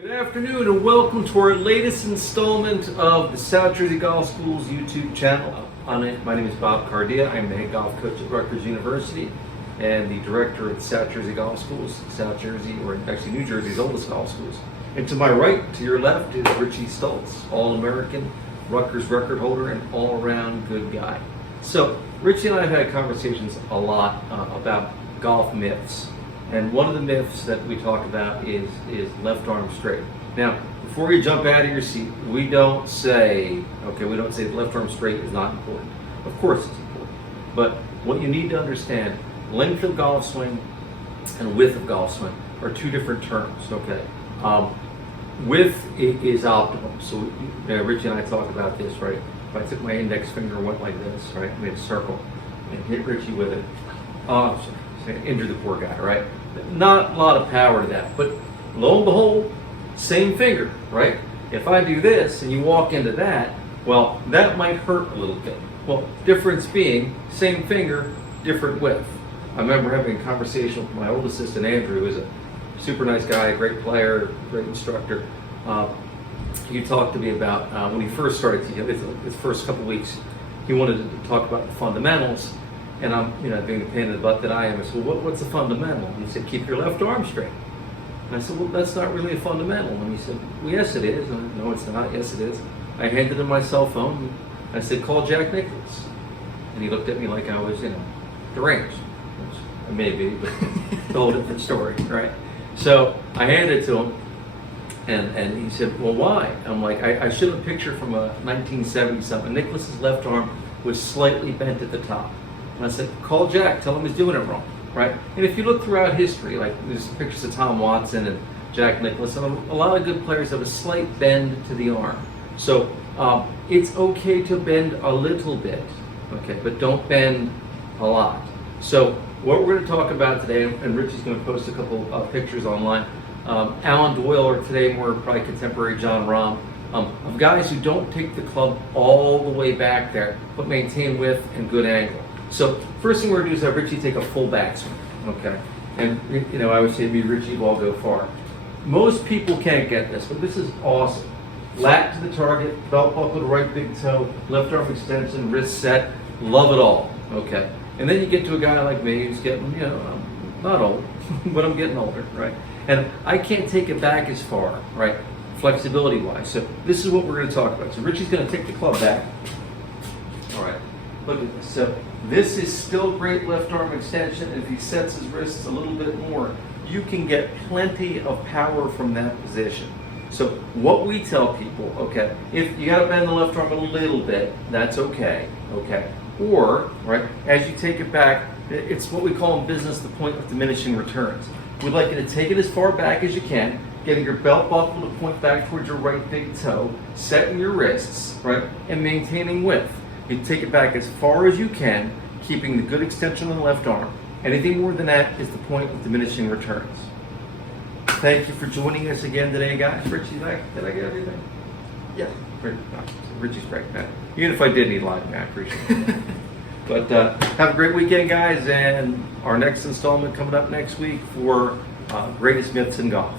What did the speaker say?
Good afternoon and welcome to our latest installment of the South Jersey Golf School's YouTube channel. My name is Bob Cardia. I'm the head golf coach at Rutgers University and the director at South Jersey Golf Schools, South Jersey, or actually New Jersey's oldest golf schools. And to my right, to your left, is Richie Stoltz, All-American, Rutgers record holder, and all-around good guy. So Richie and I have had conversations a lot about golf myths. And one of the myths that we talk about is left arm straight. Now, before you jump out of your seat, we don't say left arm straight is not important. Of course it's important. But what you need to understand, length of golf swing and width of golf swing are two different terms, okay? Width is optimum. So Richie and I talked about this, right? If I took my index finger and went like this, right? Made a circle and hit Richie with it. Injure the poor guy, right? Not a lot of power to that, but lo and behold, same finger, right? If I do this and you walk into that, well, that might hurt a little bit. Well, difference being, same finger, different width. I remember having a conversation with my old assistant, Andrew, who is a super nice guy, great player, great instructor. He talked to me about when he first started teaching, his first couple weeks, he wanted to talk about the fundamentals. And I'm, being the pain in the butt that I am, I said, well, what's a fundamental? And he said, keep your left arm straight. And I said, well, that's not really a fundamental. And he said, well, yes, it is. And no, it's not. Yes, it is. I handed him my cell phone. And I said, call Jack Nicklaus. And he looked at me like I was, deranged. Which I may be, but it's a whole different story, right? So I handed it to him. And he said, well, why? I'm like, I showed a picture from a 1970 something. Nicklaus's left arm was slightly bent at the top. And I said, call Jack, tell him he's doing it wrong, right? And if you look throughout history, like there's pictures of Tom Watson and Jack Nicklaus, and a lot of good players have a slight bend to the arm. So it's okay to bend a little bit, okay, but don't bend a lot. So what we're going to talk about today, and Richie's going to post a couple pictures online, Alan Doyle, or today more probably contemporary John Rahm, of guys who don't take the club all the way back there, but maintain width and good angle. So first thing we're going to do is have Richie take a full backswing, okay? And, I always say, me, Richie, ball go far. Most people can't get this, but this is awesome. Lat to the target, belt buckle to right big toe, left arm extension, wrist set, love it all, okay? And then you get to a guy like me who's getting, I'm not old, but I'm getting older, right? And I can't take it back as far, right? Flexibility-wise. So this is what we're going to talk about. So Richie's going to take the club back. All right. Look at this. So this is still great left arm extension. If he sets his wrists a little bit more, you can get plenty of power from that position. So what we tell people, okay, if you got to bend the left arm a little bit, that's okay, okay? Or, right, as you take it back, it's what we call in business the point of diminishing returns. We'd like you to take it as far back as you can, getting your belt buckle to point back towards your right big toe, setting your wrists, right, and maintaining width. You take it back as far as you can, keeping the good extension on the left arm. Anything more than that is the point of diminishing returns. Thank you for joining us again today, guys. Richie, did I get everything? Yeah. Richie's great, man. Even if I did need line, man, I appreciate it. But have a great weekend, guys, and our next installment coming up next week for Greatest Myths in Golf.